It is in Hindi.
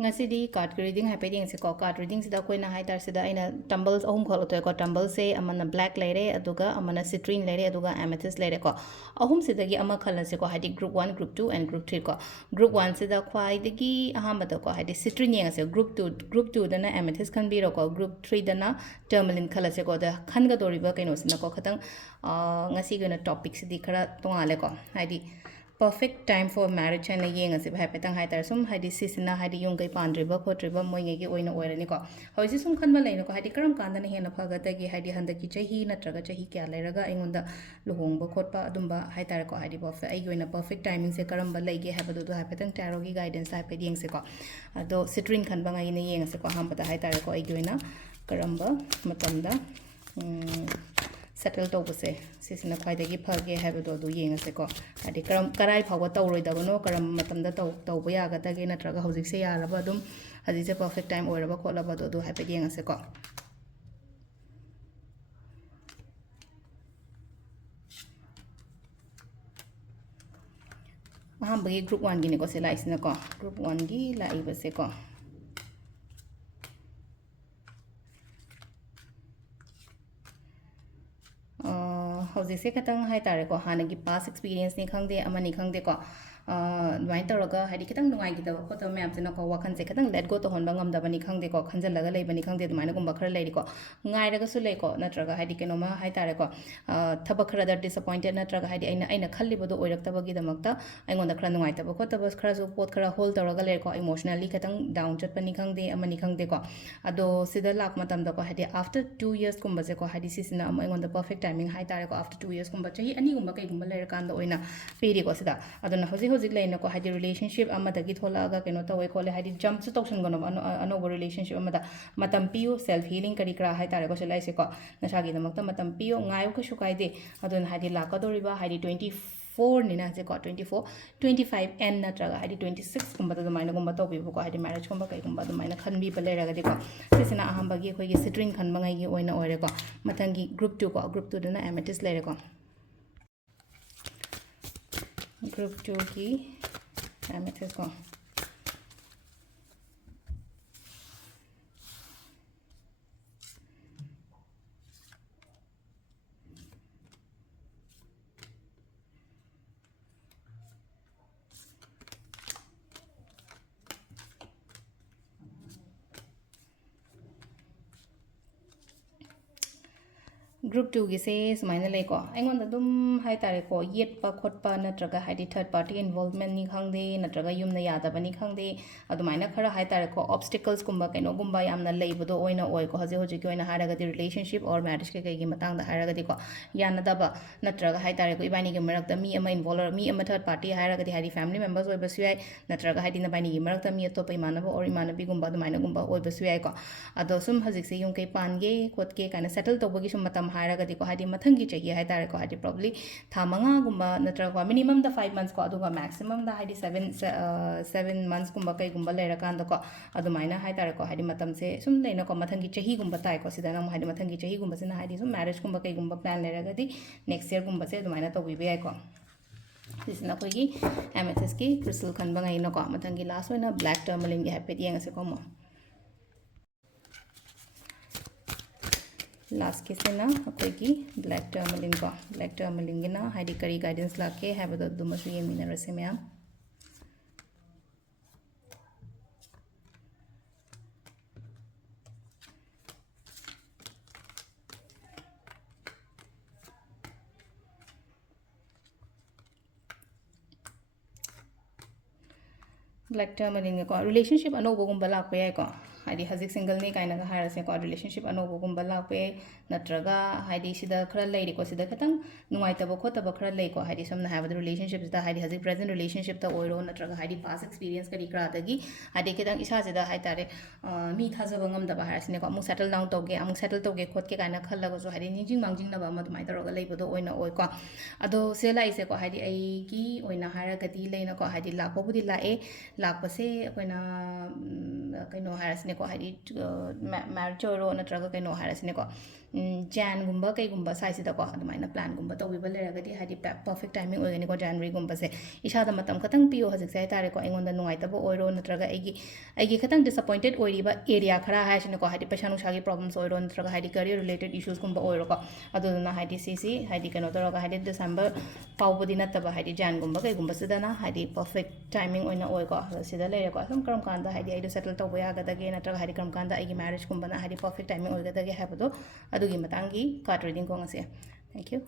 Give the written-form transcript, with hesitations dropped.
ngasi di card reading hai peding se ko card reading sida koina hai tar sida aina tumbles ahum khol to ko tumbles se amana black lere aduga amana citrine lere aduga amethyst lere ko ahum sida gi ama khala se ko hadi group 1 group 2 and group 3 ko group 1 sida khwai dagi aham da ko hadi citrine yang se group 2 dana amethyst khan bi ro ko group 3 dana tourmaline khala se ko da khan ga dori ba kaino sina ko khatang ngasi gona topic sidi khara tongale ko hadi perfect time for marriage and yeng as bhai petang hai tar sum hadi sisina hadi yung kai pandriba khotriba moinge gi oina oirani ko hoisi sum khanba leino ko hadi karam kanda na hena phagata gi hadi handaki chahi natraga chahi kya leraga aingonda luhongba khotpa adumba hai tar ko hadi perfect ai goina perfect timing se karam ba leige ha badu ha petang tarot gi guidance ha pe yeng se ko ado citrine khanba ngai ne yeng se ko ham bata hai tar ko ai goina karamba matamda settle tawbase sisina khwaidagi phage habado du yengase ko adi karai phawa tawroi dabano karam matamda tawba yagadage natraga hojik se yaraba adum hadi je perfect time oiraba kholaba do happy yengase ko ahambagi group 1 gi ne ko se laisina ko group 1 gi laibase ko hojik se katang hai tare ko hanagi past experience ni khangde amani khangde ko advain taraga hadi kitang nungai gi da ko to map se na ko wakhan se katang let go to hon bangam da bani khangde ko khanjal laga lei bani khangde dumai na gumba khara lei ko ngai raga su lei ko natraga hadi keno ma hai tare ko thaba khara da disappointed natraga hadi aina khalli bodo oirak ta bagi da makta aingon da khara nungai ta ba ko ta bas khara su pot khara hold taraga lei ko emotionally katang down chat pani khangde amani khangde ko ado sida lak matam da ko hadi after 2 years kumba se ko hadi sisina am aingon da perfect timing hai tare ko after 2 years kumba chahi ani gumba kai gumba lei kan da oina peri ko sida adona hoji hojik leina ko hadi relationship amada gi thola aga keno tawai khole hadi jump su toksan gono ano relationship amada matam piu self healing kari kra hai tare ko se lai se ko nasa gi damak ta matam piu ngai ko su kai de adon hadi la ka doriba hadi 24 ni na se ko 24 25 n na traga hadi 26 kumba da maina kumba to bi ko hadi marriage kumba kai kumba da maina khan bi pale raga de ko sisina ahamba gi khoi gi citrine khan bangai gi oina oire ko matangi group 2 ko group 2 dana amethyst lere ko group 2 की amethyst को group 2 gi se sumaina lei ko aingon da dum hai tare ko yet pa khot pa natraga hadi third party involvement ni khangde natraga yum na yada bani khangde adumaina khara hai tare ko obstacles kumba kaino gumba yamna leibodo oina oi ko hoje hoje ki oina haraga di relationship or marriage ke gi matang da haraga di ko yana da ba natraga hai tare ko ibani gi marak da mi ama involver mi ama third party haraga di hadi family members oi basu ai natraga hadi na bani gi marak da mi to pa imana ba or imana bi gumba adumaina gumba oi basu ai ko ado sum hajik se yung kai pange khot ke kana settle to bagi sum matam हारगदी को हादी मथंगी चाहिए है तारे को हादी प्रॉब्ली था मंगा गुम्बा नत्रगा मिनिमम द 5 months को अदुगा मैक्सिमम द हादी 7 months गुम्बा कई गुम्बा लेरा कांद को अदुमाइना है तारे को हादी मतम से सुम लेना को मथंगी चाहिए गुम्बा ताई को सिदा ना हादी मथंगी चाहिए गुम्बा से ना हादी सुम मैरिज गुम्बा कई गुम्बा प्लान लेरागदी नेक्स्ट ईयर गुम्बा से अदुमाइना तो भी है को इसना कोई की एमेथिस्ट की क्रिस्टल खन बंगाई न को मथंगी लास्ट में ना ब्लैक टर्मलिन के हैप्पी यंग से को मो लास्ट के से ना कोई की ब्लैक टर्मलिन के ना हाइडी करी गाइडेंस लाके है बता दो मसु ये मीना रसे में आप ब्लैक टर्मलिन को रिलेशनशिप अनोबो गुंबा लाक पे है को हाइडी हजिक सिंगल ने काइना का हायर से को रिलेशनशिप अनोबो गुंबा लाक पे नत्रगा हाइडी सिदा खरा लेरी को सिदा खतंग नुवाई तब खो तब खरा ले को हाइडी समना हैव द रिलेशनशिप सिदा हाइडी हजिक प्रेजेंट रिलेशनशिप ता ओइरो नत्रगा हाइडी पास एक्सपीरियंस करी क्रा दगी हाइडी केदंग इसा सिदा हाइ तारे मी थाजब ngam दबा हायर सिने को अमु सेटल डाउन तोगे अमु सेटल तोगे खोत के काइना खल्ला को हाइडी निजिंग मांजिंग नबा म दुमाइ तरोगा लेबदो ओइना ओइ को अदो सेला इसे को हाइडी आई की ओइना हायर गति लेना को हाइडी लाको बुदी लाए लाकपसे अकोइना कइनो हायर ꯍꯥꯏꯔꯁꯤꯅꯦꯀꯣ ꯍꯥꯏꯗꯤ ꯃꯦꯔꯤꯖ ꯑꯣꯏꯔꯣ ꯅꯠꯇ꯭ꯔꯒ ꯀꯩꯅꯣ ꯍꯥꯏꯔꯁꯤꯅꯦꯀꯣ ꯖꯥꯟꯒꯨꯝꯕ ꯀꯩꯒꯨꯝꯕ ꯁꯥꯏꯁꯤꯗꯀꯣ ꯑꯗꯨꯃꯥꯏꯅ ꯄ꯭ꯂꯥꯟꯒꯨꯝꯕ ꯇꯧꯕꯤꯕ ꯂꯩꯔꯒꯗꯤ ꯍꯥꯏꯗꯤ ꯄꯔꯐꯦꯛ ꯇꯥꯏꯃꯤꯡ ꯑꯣꯏꯒꯅꯤꯀꯣ ꯖꯅꯋꯥꯔꯤꯒꯨꯝꯕꯁꯦ ꯏꯁꯥꯗ ꯃꯇꯝ ꯈꯛꯇꯪ ꯄꯤꯌꯣ ꯍꯧꯖꯤꯛꯁꯦ ꯍꯥꯏꯇꯥꯔꯦꯀꯣ ꯑꯩꯉꯣꯟꯗ ꯅꯨꯡꯉꯥꯏꯇꯕ ꯑꯣꯏꯔꯣ ꯅꯠꯇ꯭ꯔꯒ ꯑꯩꯒꯤ ꯈꯤꯇꯪ ꯗꯤꯁꯑꯄꯣꯏꯟꯇꯦड ꯑꯣꯏꯔꯤꯕ ꯑꯦꯔꯤꯌꯥ ꯈꯔ ꯍꯥꯏꯔꯁꯤꯅꯦꯀꯣ ꯍꯥꯏꯗꯤ ꯄꯩꯁꯥ ꯅꯨꯡꯁꯥꯒꯤ ꯄ꯭ꯔꯣꯕ꯭ꯂꯝꯁ ꯑꯣꯏꯔꯣ ꯅꯠꯇ꯭ꯔꯒ ꯍꯥꯏꯗꯤ ꯀꯔꯤꯌꯔ ꯔꯤꯂꯦꯇꯦड ꯏꯁꯨꯁꯀꯨꯝꯕ ꯑꯣꯏꯔꯣꯀꯣ ꯑꯗꯨꯗꯨꯅ ꯍꯥꯏꯗꯤ ꯁꯤꯁꯤ ꯍꯥꯏꯗꯤ ꯀꯩꯅꯣ ꯇꯧꯔꯒ ꯍꯥꯏꯗꯤ ꯗꯤꯁꯦꯝꯕꯔ ꯐꯥꯎꯕꯗꯤ ꯅꯠꯇꯕ ꯍꯥꯏꯗꯤ ꯖꯥꯟꯒꯨꯝꯕ ꯀꯩꯒꯨꯝꯕꯁꯤꯗꯅ ꯍꯥꯏꯗꯤ ꯄꯔꯐꯦꯛ ꯇꯥꯏꯃꯤꯡ ꯑꯣꯏꯅ ꯑꯣꯏꯀꯣ ꯑꯗꯣ ꯁꯤꯗ ꯂꯩꯔꯦꯀꯣ ꯁꯨꯝ ꯀꯔꯝ ꯀꯥꯟꯗ ꯍꯥꯏꯗꯤ ꯑꯩꯗꯣ ꯁꯦꯇꯜ ꯇꯧꯕ ꯌꯥꯒꯗꯒꯦ ꯅꯠꯇ꯭ꯔꯒ ꯍꯥꯏꯗꯤ ꯀꯔꯝ ꯀꯥꯟꯗ ꯑꯩꯒꯤ ꯃꯦꯔꯤꯖꯀꯨꯝꯕꯅ ꯍꯥꯏꯗꯤ ꯄꯔꯐꯦꯛ ꯇꯥꯏꯃꯤꯡ ꯑꯣꯏꯒꯗꯒꯦ ꯍꯥꯏꯕꯗꯣ ꯑꯗꯨꯒꯤ ꯃꯇꯥꯡꯒꯤ ꯀꯥꯔꯗ ꯔꯤꯗꯤꯡ ꯀꯣ ꯉꯁꯤ ꯊꯦꯡꯛ ꯌꯨ